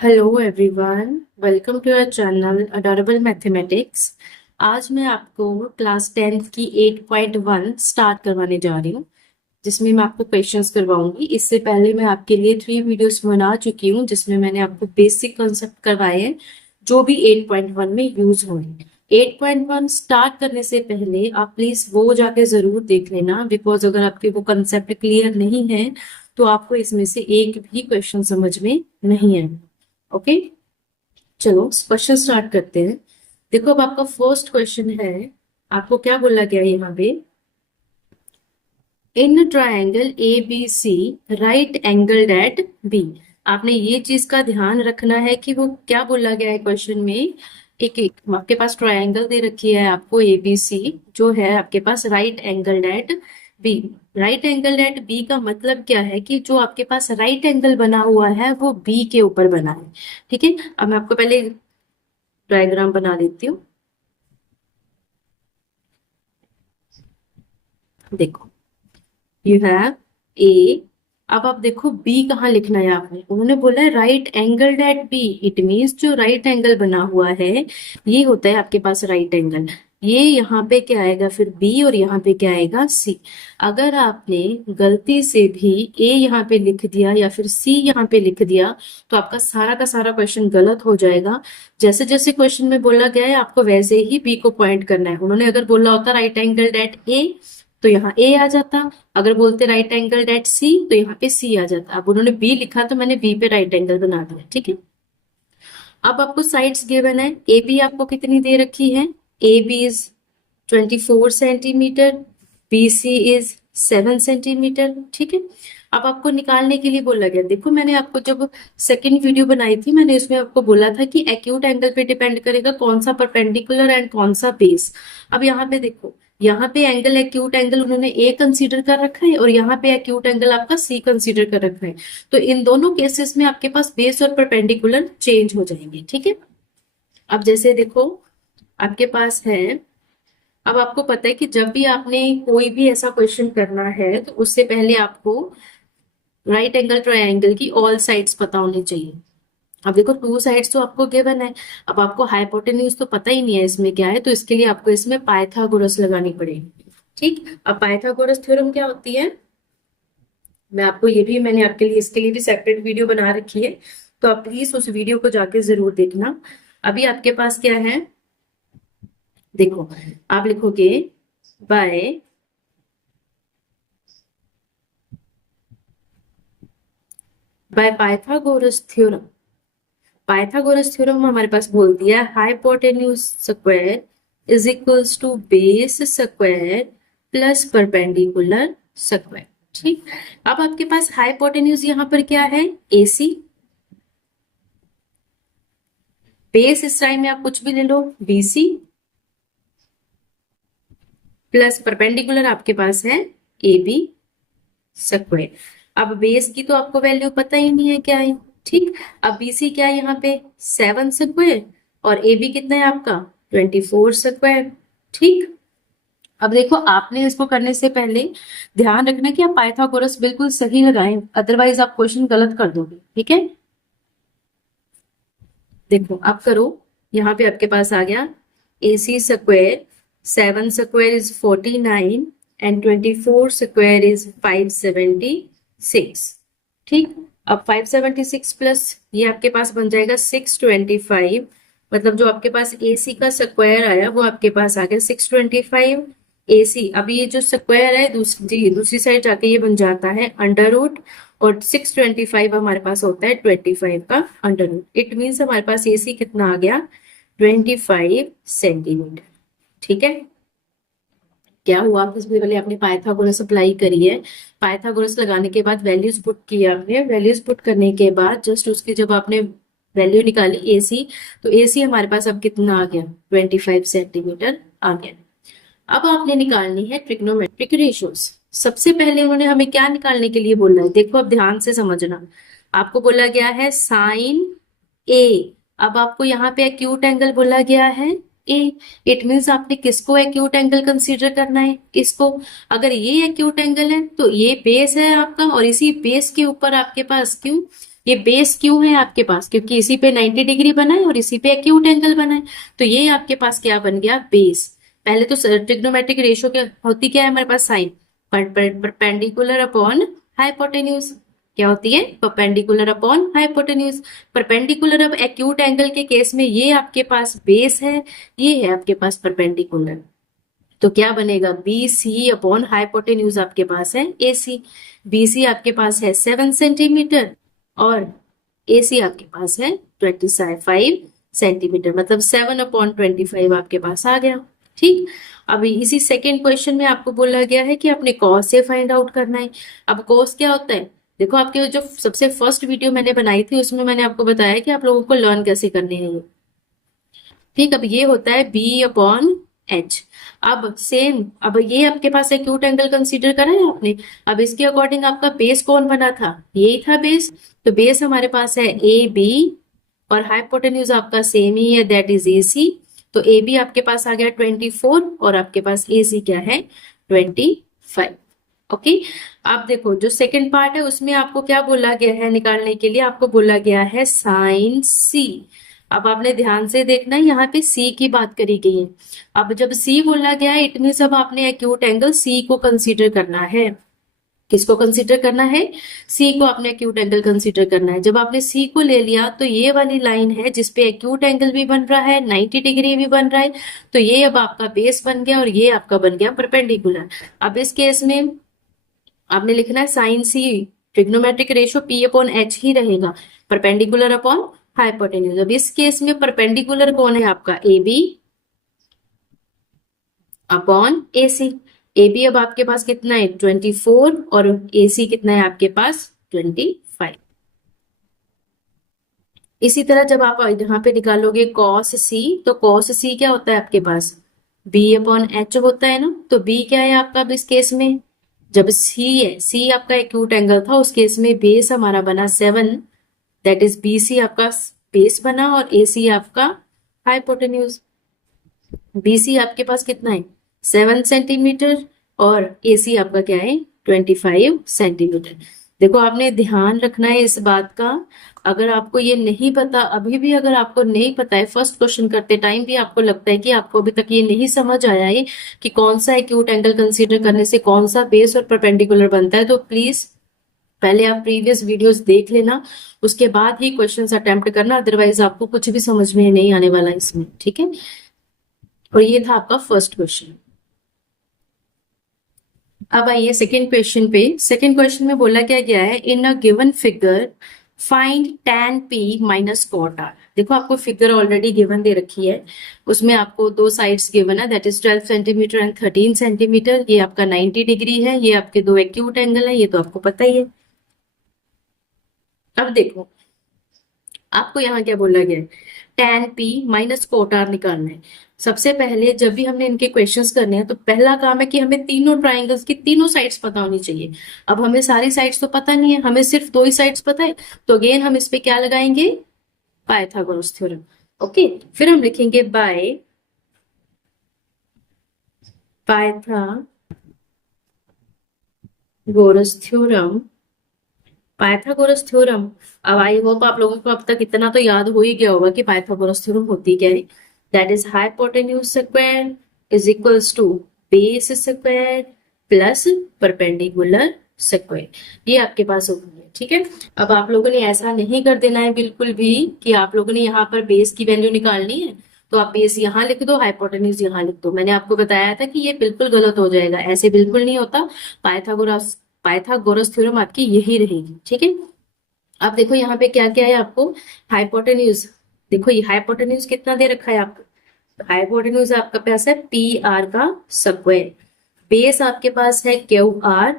Hello everyone, welcome to our channel adorable mathematics. आज मैं आपको क्लास 10th की 8.1 स्टार्ट करवाने जा रही हूँ, जिसमें मैं आपको क्वेश्चंस करवाऊंगी। इससे पहले मैं आपके लिए 3 वीडियोस बना चुकी हूँ, जिसमें मैंने आपको बेसिक कॉन्सेप्ट करवाए हैं जो भी 8.1 में यूज होंगे। 8.1 स्टार्ट करने से पहले आप प्लीज वो जाके जरूर देख लेना, बिकॉज अगर आपके वो कंसेप्ट क्लियर नहीं है तो आपको इसमें से एक भी क्वेश्चन समझ में नहीं आएगा। ओके, चलो क्वेश्चन स्टार्ट करते हैं। देखो, अब आपका फर्स्ट क्वेश्चन है। आपको क्या बोला गया है यहाँ पे? In triangle A B C right angled at B. आपने ये चीज का ध्यान रखना है कि वो क्या बोला गया है क्वेश्चन में। एक एक आपके पास ट्रायंगल दे रखी है आपको ए बी सी, जो है आपके पास right angled at B. Right angle at B का मतलब क्या है कि जो आपके पास राइट एंगल बना हुआ है वो बी के ऊपर बना है। ठीक है, अब मैं आपको पहले डायग्राम बना देती हूँ। देखो, यू हैव ए। अब आप देखो बी कहाँ लिखना है आपने। उन्होंने बोला है right angle at B, it means जो राइट एंगल बना हुआ है ये होता है आपके पास राइट एंगल। ये यहाँ पे क्या आएगा फिर बी, और यहाँ पे क्या आएगा सी। अगर आपने गलती से भी ए यहाँ पे लिख दिया या फिर सी यहाँ पे लिख दिया तो आपका सारा का सारा क्वेश्चन गलत हो जाएगा। जैसे जैसे क्वेश्चन में बोला गया है आपको वैसे ही बी को पॉइंट करना है। उन्होंने अगर बोला होता राइट एंगल एट ए तो यहाँ ए आ जाता। अगर बोलते राइट एंगल एट सी तो यहाँ पे सी आ जाता। अब उन्होंने बी लिखा तो मैंने बी पे राइट एंगल बना दिया। ठीक है, अब आपको साइड्स गिवन है। ए बी आपको कितनी दे रखी है? A B is 24 centimetre, B C is 7 centimetre. ठीक है, अब आपको निकालने के लिए बोला गया। देखो, मैंने आपको जब सेकंड वीडियो बनाई थी मैंने इसमें आपको बोला था कि एक्यूट एंगल पे डिपेंड करेगा कौन सा परपेंडिकुलर एंड कौन सा बेस। अब यहाँ पे देखो, यहाँ पे एंगल एक्यूट एंगल उन्होंने ए कंसीडर कर रखा है और यहाँ पे एक्यूट एंगल आपका सी कंसीडर कर रखा है। तो इन दोनों केसेस में आपके पास बेस और परपेंडिकुलर चेंज हो जाएंगे। ठीक है, अब जैसे देखो आपके पास है। अब आपको पता है कि जब भी आपने कोई भी ऐसा क्वेश्चन करना है तो उससे पहले आपको राइट एंगल ट्रायंगल की ऑल साइड्स पता होनी चाहिए। अब देखो, टू साइड्स तो आपको गिवन है। अब आपको हाइपोटेन्यूज तो पता ही नहीं है इसमें क्या है, तो इसके लिए आपको इसमें पाइथागोरस लगानी पड़ेगी। ठीक, अब पाइथागोरस थ्योरम क्या होती है मैं आपको ये भी, मैंने आपके लिए इसके लिए भी सेपरेट वीडियो बना रखी है, तो आप प्लीज उस वीडियो को जाके जरूर देखना। अभी आपके पास क्या है, देखो आप लिखोगे by Pythagoras theorem. Pythagoras theorem हमारे पास बोल दिया hypotenuse square is equals to base square plus perpendicular square. ठीक, अब आपके पास हाइपोटेन्यूज यहाँ पर क्या है? एसी। बेस इस टाइम में आप कुछ भी ले लो, बीसी, प्लस परपेंडिकुलर आपके पास है ए बी स्क्वायर। अब बेस की तो आपको वैल्यू पता ही नहीं है क्या है। ठीक, अब बीसी क्या है यहाँ पे? 7 स्क्वायर, और ए बी कितना है आपका? 24 स्क्वायर। ठीक, अब देखो आपने इसको करने से पहले ध्यान रखना कि आप पाइथागोरस बिल्कुल सही लगाएं, अदरवाइज आप क्वेश्चन गलत कर दोगे। ठीक है, देखो आप करो। यहाँ पे आपके पास आ गया A C square, 7 square is 49 and 24 square is 576। ठीक, अब 576 प्लस ये आपके पास बन जाएगा 625। मतलब जो आपके पास ए सी का स्क्वायर आया वो आपके पास आ गया 625 ए सी। अब ये जो स्क्वायर है दूसरी साइड जाके ये बन जाता है अंडर रूट, और 625 हमारे पास होता है 25 का अंडर रूट। इट मीन्स हमारे पास एसी कितना आ गया? 25 सेंटीमीटर। ठीक है, क्या हुआ? इसमें पहले आपने पाइथागोरस अप्लाई करी है। पाइथागोरस लगाने के बाद वैल्यूज पुट किया आपने। वैल्यूज पुट करने के बाद जस्ट उसके जब आपने वैल्यू निकाली एसी, तो एसी हमारे पास अब कितना आ गया? 25 सेंटीमीटर आ गया। अब आपने निकालनी है ट्रिग्नोमेट्रिक रेशियोज। सबसे पहले उन्होंने हमें क्या निकालने के लिए बोला है? देखो अब ध्यान से समझना। आपको बोला गया है साइन ए। अब आपको यहाँ पे एक्यूट एंगल बोला गया है ए। इट मीन्स आपने किसको एक्यूट एंगल कंसीडर करना है? इसको। अगर ये एक्यूट एंगल है तो ये बेस है आपका, और इसी बेस के ऊपर आपके पास क्यों ये बेस क्यों है आपके पास, क्योंकि इसी पे 90 डिग्री बना है और इसी पे एक्यूट एंगल बना है, तो ये आपके पास क्या बन गया, बेस। पहले तो ट्रिग्नोमेट्रिक रेशियो क्या होती, क्या है हमारे पास, साइन परपेंडिकुलर अपॉन हाइपोटेन्यूज। क्या होती है, परपेंडिकुलर अपॉन हाइपोटेन्यूज। परपेंडिकुलर अब एक्यूट एंगल के केस में ये आपके पास बेस है, ये है आपके पास परपेंडिकुलर, तो क्या बनेगा, बी सी अपॉन हाइपोटेन्यूज आपके पास है ए सी। बी सी आपके पास है 7 सेंटीमीटर और ए सी आपके पास है 25 सेंटीमीटर, मतलब 7/25 आपके पास आ गया। ठीक, अभी इसी सेकेंड क्वेश्चन में आपको बोला गया है कि अपने कॉस से फाइंड आउट करना है। अब कॉस क्या होता है, देखो आपके जो सबसे फर्स्ट वीडियो मैंने बनाई थी उसमें मैंने आपको बताया कि आप लोगों को लर्न कैसे करने हैं ये। ठीक, अब ये होता है बी अपॉन एच। अब सेम, अब ये आपके पास एक्यूट एंगल कंसीडर करा है आपने। अब इसके अकॉर्डिंग आपका बेस कौन बना था, यही था बेस। तो बेस हमारे पास है ए बी और हाइपोटेन्यूज आपका सेम ही है, दैट इज ए सी। तो ए बी आपके पास आ गया 24 और आपके पास ए सी क्या है 25। ओके, अब देखो जो सेकंड पार्ट है उसमें आपको क्या बोला गया है, निकालने के लिए आपको बोला गया है साइन सी। अब आपने ध्यान से देखना है, यहाँ पे सी की बात करी गई है। अब जब सी बोला गया है इट मीन्स अब आपने एक्यूट एंगल सी को कंसीडर करना है। किसको कंसीडर करना है, सी को आपने एक्यूट एंगल कंसीडर करना है। जब आपने सी को ले लिया तो ये वाली लाइन है जिसपे एक्यूट एंगल भी बन रहा है, 90 डिग्री भी बन रहा है, तो ये अब आपका बेस बन गया और ये आपका बन गया परपेंडिकुलर। अब इस केस में आपने लिखना है sine C, trigonometric ratio P upon H ही रहेगा, परपेंडिकुलर अपॉन हाइपोटेन्यूज। अब इस केस में परपेंडिकुलर कौन है आपका, A B upon A C. A B अब आपके पास कितना है 24 और ए सी कितना है आपके पास 25। इसी तरह जब आप यहाँ पे निकालोगे कॉस सी, तो कॉस सी क्या होता है आपके पास, बी अपॉन एच होता है ना। तो बी क्या है आपका अब इस केस में, जब सी है, सी आपका एक्यूट एंगल था उस केस में बेस हमारा बना 7, दैट इज बी सी आपका बेस बना और ए सी आपका हाइपोटेन्यूज। बी सी आपके पास कितना है 7 सेंटीमीटर और ए सी आपका क्या है 25 सेंटीमीटर। देखो आपने ध्यान रखना है इस बात का, अगर आपको ये नहीं पता, अभी भी अगर आपको नहीं पता है, फर्स्ट क्वेश्चन करते टाइम भी आपको लगता है कि आपको अभी तक ये नहीं समझ आया है कि कौन सा एक्यूट एंगल कंसीडर करने से कौन सा बेस और परपेंडिकुलर बनता है, तो प्लीज पहले आप प्रीवियस वीडियोस देख लेना, उसके बाद ही क्वेश्चंस अटेम्प्ट करना, अदरवाइज आपको कुछ भी समझ में नहीं आने वाला इसमें। ठीक है, और ये था आपका फर्स्ट क्वेश्चन। अब आइए सेकेंड क्वेश्चन पे। सेकेंड क्वेश्चन में बोला क्या गया है, in a given figure find tan p minus cot r। देखो आपको फिगर ऑलरेडी गिवन दे रखी है, उसमें आपको दो साइड्स गिवन है, that is 12 centimetre and 13 centimetre. ये आपका 90 डिग्री है, ये आपके दो एक्यूट एंगल है, ये तो आपको पता ही है। अब देखो आपको यहाँ क्या बोला गया है, tan p minus cot r निकालना है। सबसे पहले जब भी हमने इनके क्वेश्चंस करने हैं तो पहला काम है कि हमें तीनों ट्राइंगल्स की तीनों साइड्स पता होनी चाहिए। अब हमें सारी साइड्स तो पता नहीं है, हमें सिर्फ दो ही साइड्स पता है, तो अगेन हम इस पे क्या लगाएंगे, पाइथागोरस थ्योरम। ओके, फिर हम लिखेंगे bye Pythagoras theorem. Pythagoras theorem, अब आई होप आप लोगों को अब तक इतना तो याद हो ही गया होगा कि पाइथागोरस थ्योरम होती क्या है। That is hypotenuse square is equals to base square plus perpendicular square. ये आपके पास होगी है। ठीक है, अब आप लोगों ने ऐसा नहीं कर देना है बिल्कुल भी कि आप लोगों ने यहाँ पर बेस की वैल्यू निकालनी है तो आप बेस यहाँ लिख दो, हाइपोटेन्यूज यहाँ लिख दो। मैंने आपको बताया था कि ये बिल्कुल गलत हो जाएगा, ऐसे बिल्कुल नहीं होता। पाइथागोरस थ्योरम आपकी यही रहेगी। ठीक है, अब देखो यहाँ पे क्या क्या है आपको, हाइपोटेन्यूज। देखो ये हाइपोटेन्यूज कितना दे रखा है आपको, हाइपोटेन्यूज आपका पास है पी आर का स्क्वायर, बेस आपके पास है क्यू आर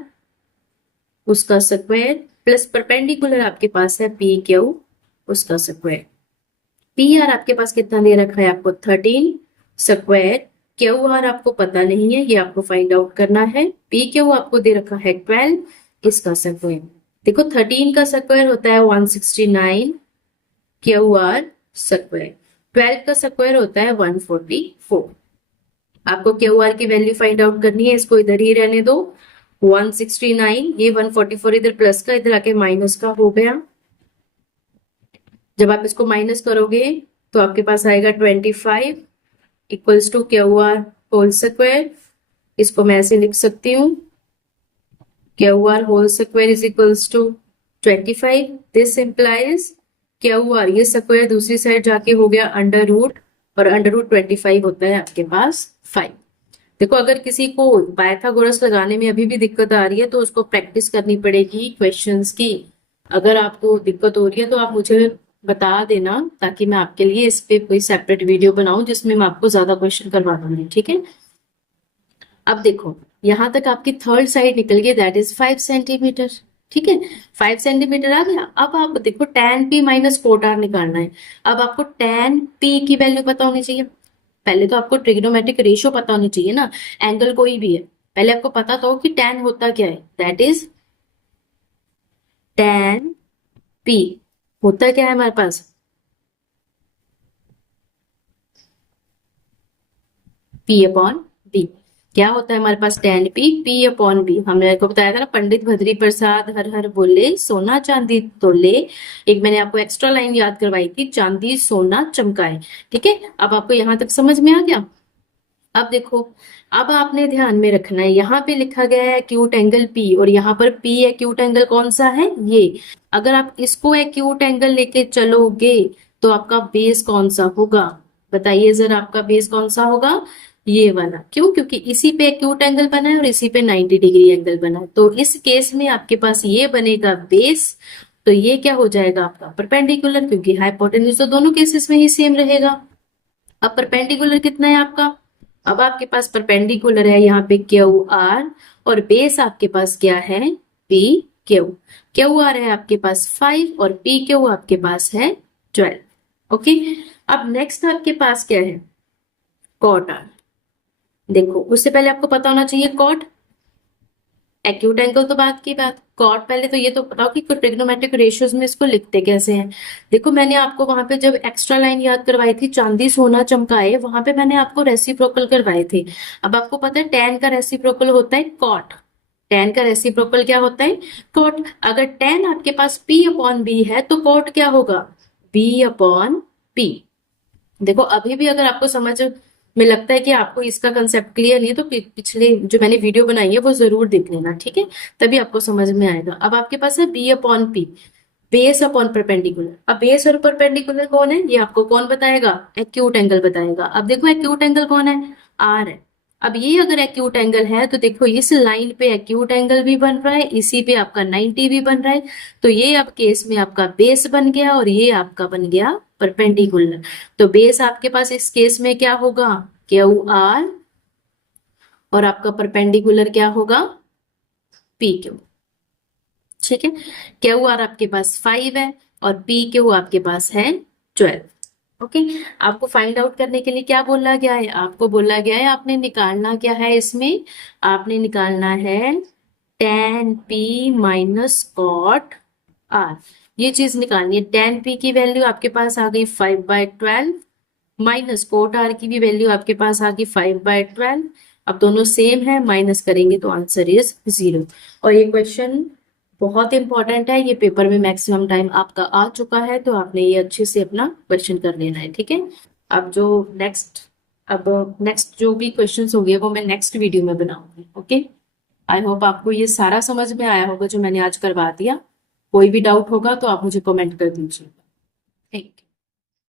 उसका स्क्वायर प्लस परपेंडिकुलर आपके पास है पी क्यू उसका स्क्वायर। पी आर आपके पास कितना दे रखा है आपको 13 स्क्वायर, क्यू आर आपको पता नहीं है, ये आपको फाइंड आउट करना है। पी क्यू आपको दे रखा है 12, इसका स्क्वायर। देखो 13 का स्क्वायर होता है 169 क्यू आर स्क्वायर, 12 का स्क्वायर होता है 144। आपको क्यू आर की वैल्यू फाइंड आउट करनी है, इसको इधर ही रहने दो। 169, ये 144 इधर प्लस का, इधर आके माइनस का हो गया। जब आप इसको माइनस करोगे तो आपके पास आएगा 25 equals to Q R whole square. इसको मैं ऐसे लिख सकती हूँ, Q R whole square is equals to 25। This implies Q R, ये स्क्वायर दूसरी साइड जाके हो गया अंडर रूट, और अंडर रूट 25 होता है आपके पास 5। देखो अगर किसी को पाइथागोरस लगाने में अभी भी दिक्कत आ रही है तो उसको प्रैक्टिस करनी पड़ेगी क्वेश्चंस की। अगर आपको दिक्कत हो रही है तो आप मुझे बता देना, ताकि मैं आपके लिए इस पे कोई सेपरेट वीडियो बनाऊं जिसमें मैं आपको ज्यादा क्वेश्चन करवा दूंगी, ठीक है। अब देखो यहां तक आपकी थर्ड साइड निकल गई, दैट इज 5 सेंटीमीटर, ठीक है। 5 सेंटीमीटर आ गया। अब आप देखो tan p minus cot r निकालना है। अब आपको tan p की वैल्यू पता होनी चाहिए। पहले तो आपको ट्रिग्नोमेट्रिक रेशियो पता होनी चाहिए ना, एंगल कोई भी है, पहले आपको पता तो हो कि tan होता क्या है, दैट इज tan p होता क्या है हमारे पास, p अपॉन b। क्या होता है हमारे पास tan p अपॉन b। हमने आपको बताया था ना, पंडित भद्री प्रसाद हर हर बोले, सोना चांदी तोले। एक मैंने आपको एक्स्ट्रा लाइन याद करवाई थी, चांदी सोना चमकाए, ठीक है। अब आपको यहां तक समझ में आ गया। अब देखो, अब आपने ध्यान में रखना है, यहाँ पे लिखा गया है एक्यूट एंगल P, और यहाँ पर P एक्यूट एंगल कौन सा है, ये। अगर आप इसको एक्यूट एंगल लेके चलोगे तो आपका बेस कौन सा होगा, बताइए जरा, आपका बेस कौन सा होगा, ये वाला। क्यों, क्योंकि इसी पे एक्यूट एंगल बना है और इसी पे 90 डिग्री एंगल बना है, तो इस केस में आपके पास ये बनेगा बेस। तो ये क्या हो जाएगा आपका परपेंडिकुलर, क्योंकि हाइपोटेन्यूज तो दोनों केसेस में ही सेम रहेगा। अब परपेंडिकुलर कितना है आपका, अब आपके पास परपेंडिकुलर है यहाँ पे क्यू आर, और बेस आपके पास क्या है, पी क्यू। क्यू आर है आपके पास 5 और पी क्यू आपके पास है 12। ओके, अब नेक्स्ट आपके पास क्या है, कॉट आर। देखो उससे पहले आपको पता होना चाहिए कॉट, एक्यूट एंगल तो बात की बात, कॉट पहले तो ये तो बताओ कि ट्रिग्नोमेट्रिक रेशियोज में इसको लिखते कैसे हैं। देखो मैंने आपको वहां पे जब एक्स्ट्रा लाइन याद करवाई थी, चांदी सोना चमकाए, वहां पे मैंने आपको रेसिप्रोकल करवाए थे। अब आपको पता है tan का रेसिप्रोकल होता है कॉट, tan का रेसिप्रोकल क्या होता है, कॉट। अगर tan आपके पास p अपॉन b है तो कॉट क्या होगा, b अपॉन p। देखो अभी भी अगर आपको समझ में लगता है कि आपको इसका कंसेप्ट क्लियर नहीं है तो पिछले जो मैंने वीडियो बनाई है वो जरूर देख लेना, ठीक है, तभी आपको समझ में आएगा। अब आपके पास है B upon P, base upon perpendicular. अब बेस और परपेंडिकुलर कौन है, ये आपको कौन बताएगा, एक्यूट एंगल बताएगा। अब देखो एक्यूट एंगल कौन है, आर है। अब ये अगर एक्यूट एंगल है तो देखो इस लाइन पे एक्यूट एंगल भी बन रहा है, इसी पे आपका 90 भी बन रहा है, तो ये अब केस में आपका बेस बन गया और ये आपका बन गया परपेंडिकुलर। तो बेस आपके पास इस केस में क्या होगा, क्यू आर, और आपका परपेंडिकुलर क्या होगा, पी क्यू, ठीक है। क्यू आर आपके पास 5 है और पी क्यू आपके पास है 12। ओके, आपको फाइंड आउट करने के लिए क्या बोला गया है, आपको बोला गया है आपने निकालना क्या है इसमें, आपने निकालना है tan p minus cot r। ये चीज निकालनी है। tan p की वैल्यू आपके पास आ गई 5/12, माइनस कोट आर की भी वैल्यू आपके पास आ गई 5/12। अब दोनों सेम है, माइनस करेंगे तो आंसर इज 0। और ये क्वेश्चन बहुत इंपॉर्टेंट है, ये पेपर में मैक्सिमम टाइम आपका आ चुका है, तो आपने ये अच्छे से अपना क्वेश्चन कर लेना है, ठीक है। अब जो नेक्स्ट जो भी क्वेश्चंस होंगे वो मैं नेक्स्ट वीडियो में बनाऊंगी। ओके, आई होप आपको ये सारा समझ में आया होगा जो मैंने आज करवा दिया। कोई भी डाउट होगा तो आप मुझे कमेंट कर दीजिएगा। Thank you.